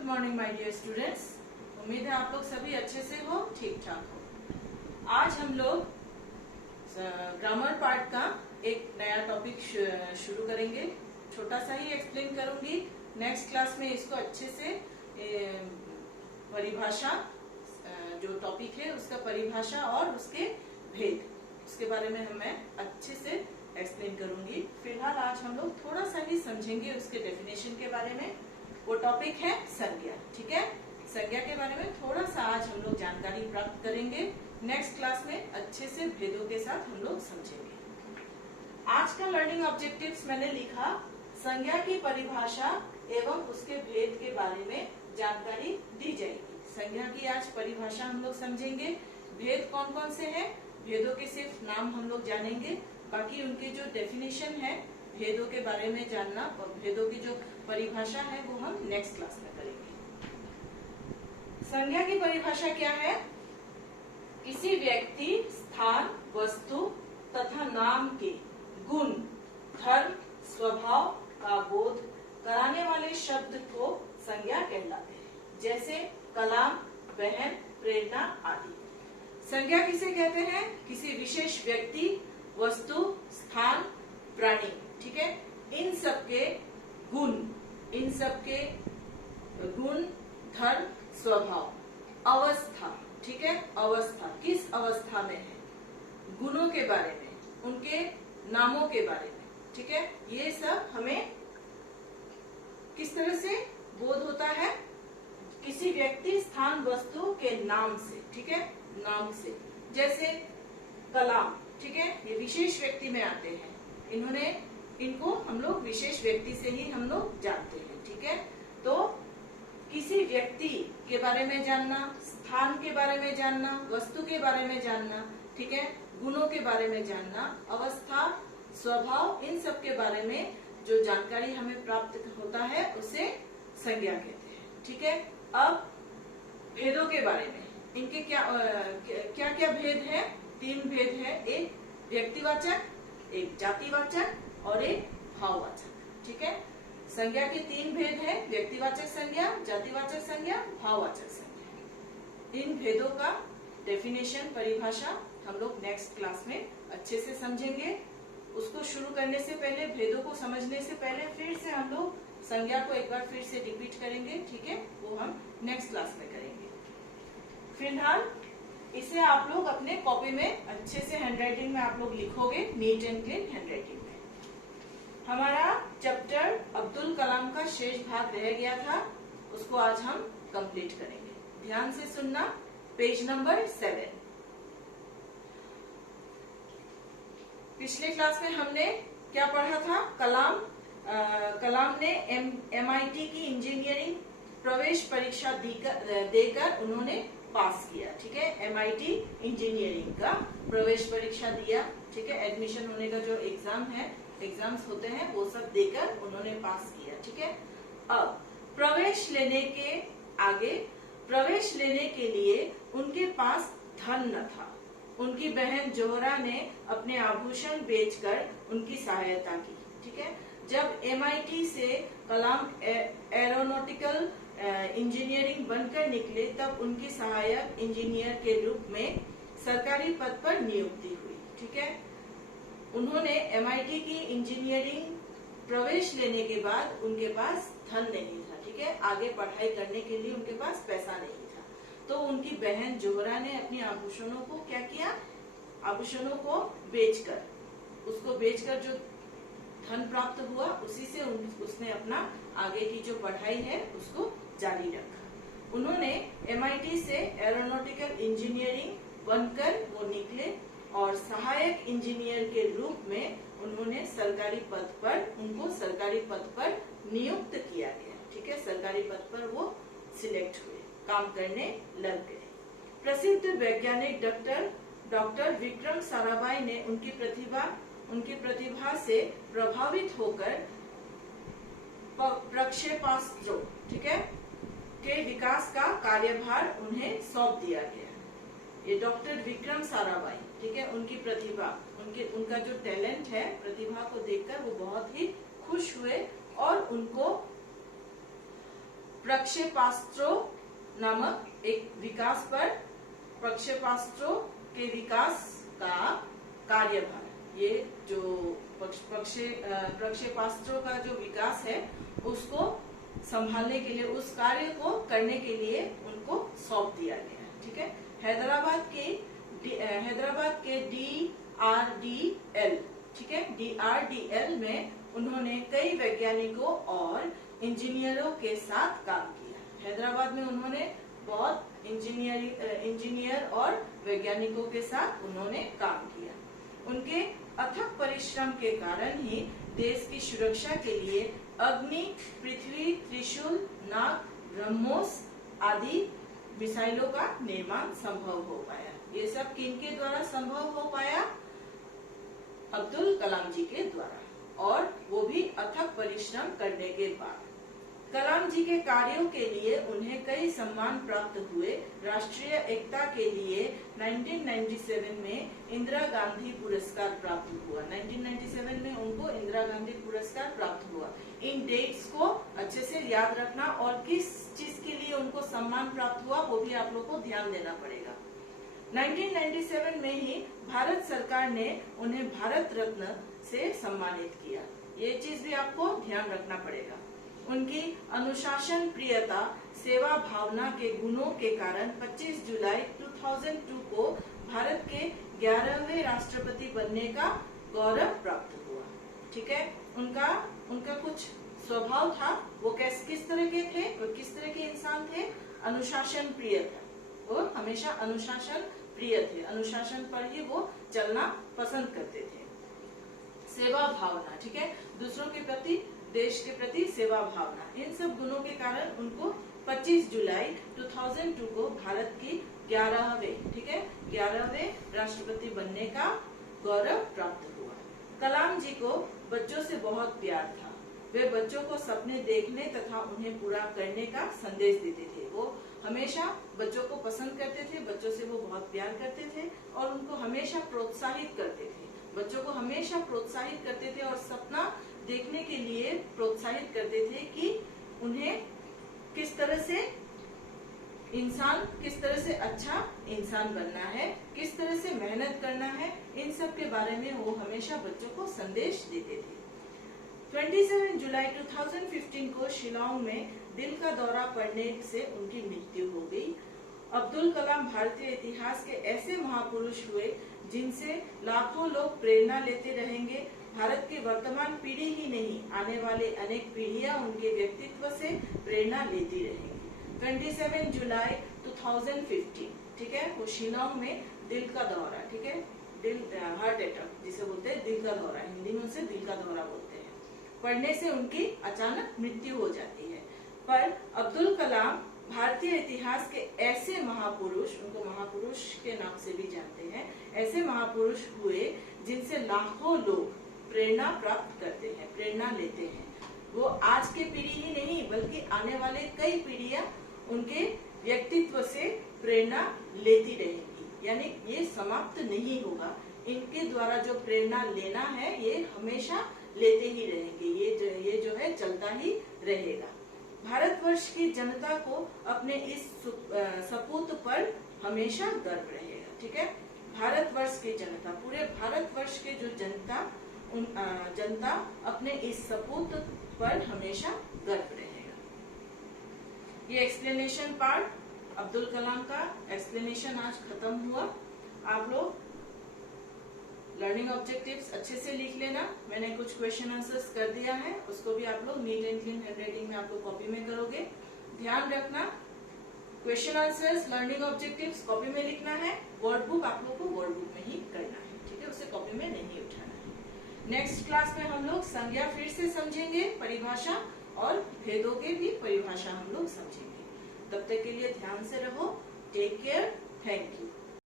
Good morning my dear students. उम्मीद है आप लोग सभी अच्छे से हो, ठीक ठाक हो। आज हम लोग ग्रामर पार्ट का एक नया टॉपिक शुरू करेंगे। छोटा सा ही एक्सप्लेन करूंगी। नेक्स्ट क्लास में इसको अच्छे से परिभाषा, जो टॉपिक है उसका परिभाषा और उसके भेद, उसके बारे में मैं अच्छे से एक्सप्लेन करूंगी। फिलहाल आज हम लोग थोड़ा सा ही समझेंगे उसके डेफिनेशन के बारे में। वो टॉपिक है संज्ञा। ठीक है, संज्ञा के बारे में थोड़ा सा आज हम लोग जानकारी प्राप्त करेंगे। नेक्स्ट क्लास में अच्छे से भेदों के साथ हम लोग समझेंगे। आज का लर्निंग ऑब्जेक्टिव्स मैंने लिखा, संज्ञा की परिभाषा एवं उसके भेद के बारे में जानकारी दी जाएगी। संज्ञा की आज परिभाषा हम लोग समझेंगे। भेद कौन कौन से हैं, भेदों के सिर्फ नाम हम लोग जानेंगे, बाकी उनके जो डेफिनेशन है, भेदों के बारे में जानना और भेदों की जो परिभाषा है वो हम नेक्स्ट क्लास में करेंगे। संज्ञा की परिभाषा क्या है? किसी व्यक्ति, स्थान, वस्तु तथा नाम के गुण, धर्म, स्वभाव का बोध कराने वाले शब्द को संज्ञा कहलाते हैं। जैसे कलाम, बहन, प्रेरणा आदि। संज्ञा किसे कहते हैं? किसी विशेष व्यक्ति, वस्तु, स्थान, प्राणी, ठीक है, इन सबके गुण, धर्म, स्वभाव, अवस्था, ठीक है, अवस्था किस अवस्था में है, गुणों के बारे में, उनके नामों के बारे में, ठीक है, ये सब हमें किस तरह से बोध होता है? किसी व्यक्ति, स्थान, वस्तु के नाम से, ठीक है, नाम से। जैसे कलाम, ठीक है, ये विशेष व्यक्ति में आते हैं। इनको हम लोग विशेष व्यक्ति से ही हम लोग जानते हैं। ठीक है, तो किसी व्यक्ति के बारे में जानना, स्थान के बारे में जानना, वस्तु के बारे में जानना, ठीक है, गुणों के बारे में जानना, अवस्था, स्वभाव, इन सब के बारे में जो जानकारी हमें प्राप्त होता है उसे संज्ञा कहते हैं। ठीक है, अब भेदों के बारे में, इनके क्या क्या भेद है? 3 भेद है। एक व्यक्तिवाचक, एक जातिवाचक और एक भाववाचक। ठीक है, संज्ञा के 3 भेद है, व्यक्तिवाचक संज्ञा, जातिवाचक संज्ञा, भाववाचक संज्ञा। इन भेदों का डेफिनेशन, परिभाषा हम लोग नेक्स्ट क्लास में अच्छे से समझेंगे। उसको शुरू करने से पहले, भेदों को समझने से पहले फिर से हम लोग संज्ञा को एक बार फिर से रिपीट करेंगे। ठीक है, वो हम नेक्स्ट क्लास में करेंगे। फिलहाल इसे आप लोग अपने कॉपी में अच्छे से हैंडराइटिंग में आप लोग लिखोगे, नीट एंड क्लीन हैंडराइटिंग में। हमारा चैप्टर अब्दुल कलाम का शेष भाग रह गया था, उसको आज हम कंप्लीट करेंगे। ध्यान से सुनना, पेज नंबर 7। पिछले क्लास में हमने क्या पढ़ा था? कलाम ने MIT की इंजीनियरिंग प्रवेश परीक्षा देकर उन्होंने पास किया। ठीक है, MIT इंजीनियरिंग का प्रवेश परीक्षा दिया। ठीक है, एडमिशन होने का जो एग्जाम्स होते हैं वो सब देकर उन्होंने पास किया। ठीक है, अब प्रवेश लेने के लिए उनके पास धन न था। उनकी बहन जोहरा ने अपने आभूषण बेचकर उनकी सहायता की। ठीक है, जब MIT से कलाम एरोनॉटिकल इंजीनियरिंग बनकर निकले तब उनकी सहायक इंजीनियर के रूप में सरकारी पद पर नियुक्ति हुई। ठीक है, उन्होंने MIT की इंजीनियरिंग प्रवेश लेने के बाद उनके पास धन नहीं था। ठीक है, आगे पढ़ाई करने के लिए उनके पास पैसा नहीं था, तो उनकी बहन जोहरा ने अपने आभूषणों को क्या किया? आभूषणों को बेचकर जो धन प्राप्त हुआ उसी से उसने अपना आगे की जो पढ़ाई है उसको जारी रखा। उन्होंने MIT से एरोनॉटिकल इंजीनियरिंग बनकर वो निकले और सहायक इंजीनियर के रूप में उन्होंने सरकारी पद पर नियुक्त किया गया। ठीक है, सरकारी पद पर वो सिलेक्ट हुए, काम करने लग गए। प्रसिद्ध वैज्ञानिक डॉक्टर विक्रम साराभाई ने उनकी प्रतिभा से प्रभावित होकर प्रक्षेपास्त्रों, ठीक है, के विकास का कार्यभार उन्हें सौंप दिया गया। ये डॉक्टर विक्रम साराभाई, ठीक है, उनकी प्रतिभा, उनका जो टैलेंट है, प्रतिभा को देखकर वो बहुत ही खुश हुए और उनको प्रक्षेपास्त्रों नामक एक विकास पर, प्रक्षेपास्त्रों के विकास का कार्यभार, ये जो प्रक्षेपास्त्रों का जो विकास है उसको संभालने के लिए, उस कार्य को करने के लिए उनको सौंप दिया गया है। ठीक है, हैदराबाद के DRDL, ठीक है, DRDL में उन्होंने कई वैज्ञानिकों और इंजीनियरों के साथ काम किया। हैदराबाद में उन्होंने बहुत इंजीनियर और वैज्ञानिकों के साथ उन्होंने काम किया। उनके अथक परिश्रम के कारण ही देश की सुरक्षा के लिए अग्नि, पृथ्वी, त्रिशूल, नाग, ब्रह्मोस आदि मिसाइलों का निर्माण संभव हो पाया। ये सब किनके द्वारा संभव हो पाया? अब्दुल कलाम जी के द्वारा, और वो भी अथक परिश्रम करने के बाद। कलाम जी के कार्यों के लिए उन्हें कई सम्मान प्राप्त हुए। राष्ट्रीय एकता के लिए 1997 में इंदिरा गांधी पुरस्कार प्राप्त हुआ। 1997 में उनको इंदिरा गांधी पुरस्कार प्राप्त हुआ। इन डेट्स को अच्छे से याद रखना, और किस चीज के लिए उनको सम्मान प्राप्त हुआ वो भी आप लोग को ध्यान देना पड़ेगा। 1997 में ही भारत सरकार ने उन्हें भारत रत्न से सम्मानित किया। ये चीज भी आपको ध्यान रखना पड़ेगा। उनकी अनुशासन प्रियता, सेवा भावना के गुणों के कारण 25 जुलाई 2002 को भारत के 11वें राष्ट्रपति बनने का गौरव प्राप्त हुआ। ठीक है, उनका कुछ स्वभाव था, वो किस तरह के थे, वो किस तरह के इंसान थे? अनुशासन प्रिय था, वो हमेशा अनुशासन प्रिय थे, अनुशासन पर ही वो चलना पसंद करते थे। सेवा भावना, ठीक है, दूसरों के प्रति, देश के प्रति सेवा भावना, इन सब गुणों के कारण उनको 25 जुलाई 2002 को भारत की 11वें, ठीक है, 11वें राष्ट्रपति बनने का गौरव प्राप्त हुआ। कलाम जी को बच्चों से बहुत प्यार था। वे बच्चों को सपने देखने तथा उन्हें पूरा करने का संदेश देते थे। वो हमेशा बच्चों को पसंद करते थे, बच्चों से वो बहुत प्यार करते थे और उनको हमेशा प्रोत्साहित करते थे। बच्चों को हमेशा प्रोत्साहित करते थे और सपना देखने के लिए प्रोत्साहित करते थे कि उन्हें किस तरह से अच्छा इंसान बनना है, किस तरह से मेहनत करना है, इन सब के बारे में वो हमेशा बच्चों को संदेश देते थे। 27 जुलाई 2015 को शिलांग में दिल का दौरा पड़ने से उनकी मृत्यु हो गई। अब्दुल कलाम भारतीय इतिहास के ऐसे महापुरुष हुए जिनसे लाखों लोग प्रेरणा लेते रहेंगे। भारत की वर्तमान पीढ़ी ही नहीं, आने वाले अनेक पीढ़ियां उनके व्यक्तित्व से प्रेरणा लेती रहेंगी। 27 जुलाई 2015, ठीक है, वो शिलांग में दिल का दौरा, ठीक है, हार्ट अटैक जिसे बोलते हैं, दिल का दौरा, हिंदी में उसे दिल का दौरा बोलते हैं, पड़ने से उनकी अचानक मृत्यु हो जाती है। पर अब्दुल कलाम भारतीय इतिहास के ऐसे महापुरुष, उनको महापुरुष के नाम से भी जानते हैं, ऐसे महापुरुष हुए जिनसे लाखों लोग प्रेरणा प्राप्त करते हैं, प्रेरणा लेते हैं। वो आज के पीढ़ी ही नहीं बल्कि आने वाले कई पीढ़ियां उनके व्यक्तित्व से प्रेरणा लेती रहेंगी, यानी ये समाप्त नहीं होगा। इनके द्वारा जो प्रेरणा लेना है ये हमेशा लेते ही रहेंगे, ये जो है चलता ही रहेगा। भारतवर्ष की जनता को अपने इस सपूत पर हमेशा गर्व रहेगा। ठीक है, भारतवर्ष की जनता, पूरे भारतवर्ष के जो जनता अपने इस सपूत पर हमेशा गर्व रहेगा। ये एक्सप्लेनेशन पार्ट अब्दुल कलाम का एक्सप्लेनेशन आज खत्म हुआ। आप लोग लर्निंग ऑब्जेक्टिव्स अच्छे से लिख लेना। मैंने कुछ क्वेश्चन आंसर्स कर दिया है, उसको भी आप लोग नीट एंड क्लीन हैंडराइटिंग में आप लोग कॉपी में करोगे। ध्यान रखना, question answers, learning objectives copy में लिखना है, वर्ड बुक आप लोग को वर्ड बुक में ही करना है। ठीक है, उसे कॉपी में नहीं उठाना है। नेक्स्ट क्लास में हम लोग संज्ञा फिर से समझेंगे, परिभाषा और भेदों की भी परिभाषा हम लोग समझेंगे। तब तक के लिए ध्यान से रहो। Take care, thank you.